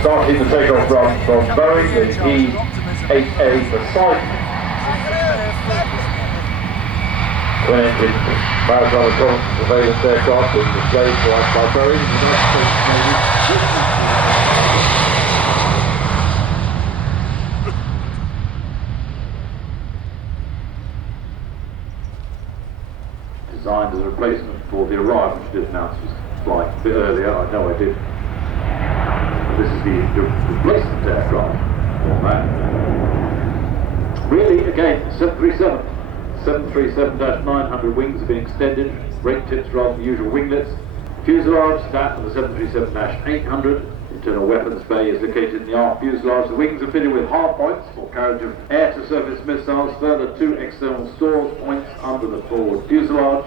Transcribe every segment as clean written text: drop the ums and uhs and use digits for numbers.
starting the takeoff run from Boeing, the P-8 Poseidon. Twin-engine maritime surveillance aircraft being displayed for us by Boeing, the United States Navy. Designed as a replacement for the Orion, which did announce was flying a bit earlier. I know I did. This is the replacement aircraft on that. Really, again, 737. 737-900 wings have been extended, rate tips rather than the usual winglets. Fuselage, that of the 737-800. Internal weapons bay is located in the aft fuselage. The wings are fitted with hard points for carriage of air-to-surface missiles. Further, 2 external stores points under the forward fuselage.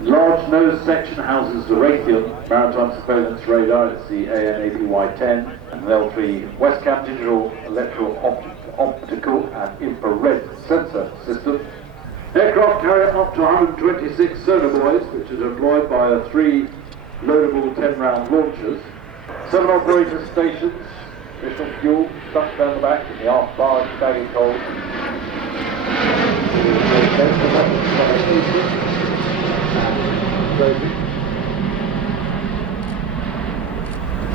The large nose section houses the Raytheon maritime surveillance radar. It's the AN/APY-10 and the L3 Westcam digital electro-optical and infrared sensor system. Aircraft carry up to 126 sonar buoys, which are deployed by 3 loadable 10-round launchers. 7 operator stations, additional fuel stuck down the back in the aft barge baggage hold.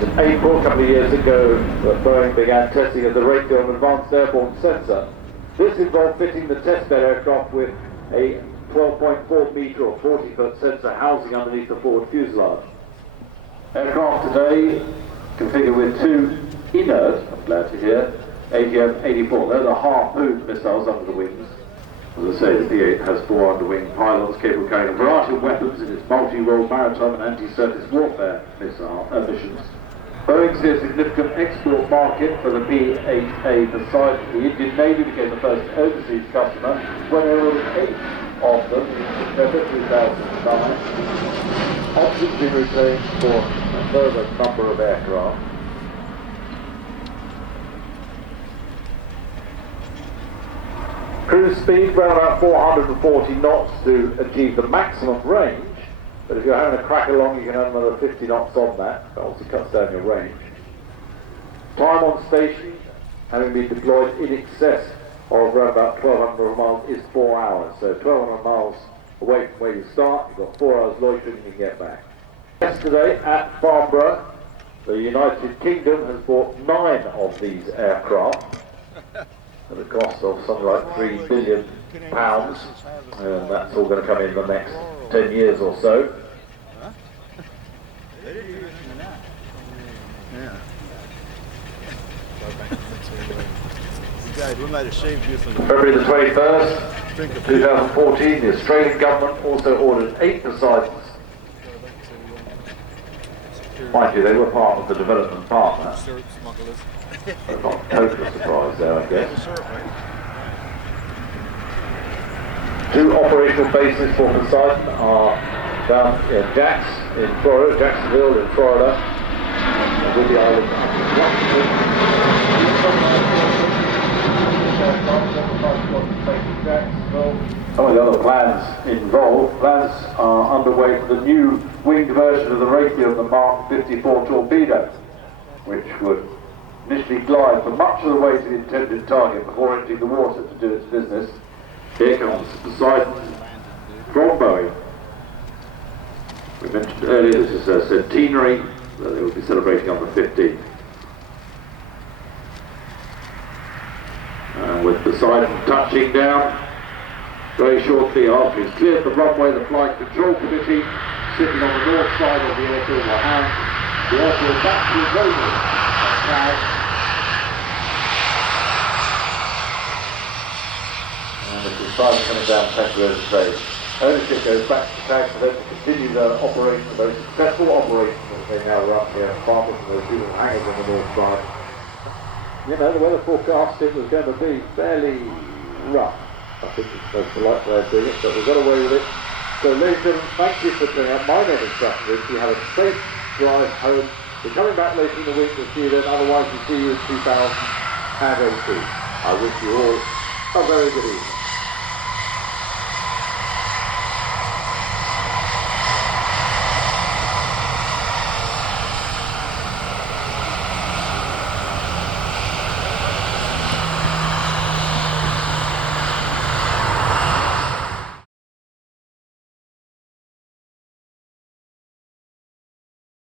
In April, a couple of years ago, Boeing began testing of the Raytheon Advanced Airborne Sensor. This involved fitting the testbed aircraft with a 12.4 metre or 40-foot sensor housing underneath the forward fuselage. Aircraft today configured with 2 inert, I'm glad to hear, ATM-84. They're the Harpoon missiles under the wings. As I say, the P-8 has 4 underwing pylons capable of carrying a variety of weapons in its multi-role maritime and anti-surface warfare missions. Boeing sees a significant export market for the P-8 Poseidon. The Indian Navy became the first overseas customer when there were 8 of them in September 2009. Options been retained for a further number of aircraft. Cruise speed around about 440 knots to achieve the maximum range, but if you're having a crack along you can have another 50 knots on that. That also cuts down your range. Time on station, having been deployed in excess of around about 1,200 miles, is 4 hours. So 1,200 miles away from where you start, you've got 4 hours loitering and you can get back. Yesterday at Farnborough, the United Kingdom has bought 9 of these aircraft at the cost of something like £3 billion, and that's all going to come in the next 10 years or so. February the 21st, 2014, the Australian government also ordered 8 Poseidons. Mind you, they were part of the development partner. But not totally surprised there, I guess. 2 operational bases for Poseidon are down in Jacksonville in Florida, and with the island of Some of the other plans involved. Plans are underway for the new winged version of the Raytheon, the Mark 54 torpedo, which would initially glide for much of the way to the intended target before entering the water to do its business. Here comes Poseidon from Boeing. We mentioned earlier this is a centenary that they will be celebrating on the 15th. With Poseidon touching down very shortly after he's cleared the runway, the Flight Control Committee sitting on the north side of the airfield will hand the airfield back to the owners. And the Poseidon coming down Petro today. Ownership goes back to TAG for them to continue their operation, a very successful operation that they now run here in Farnborough from those beautiful hangars on the north side. You know, the weather forecasting was going to be fairly rough. I think it's the most polite way of doing it, but we got away with it. So ladies and gentlemen, thank you for turning out. My name is Justin. You have a safe drive home. We're coming back later in the week to see you then, otherwise we'll see you in 2018. I wish you all a very good evening.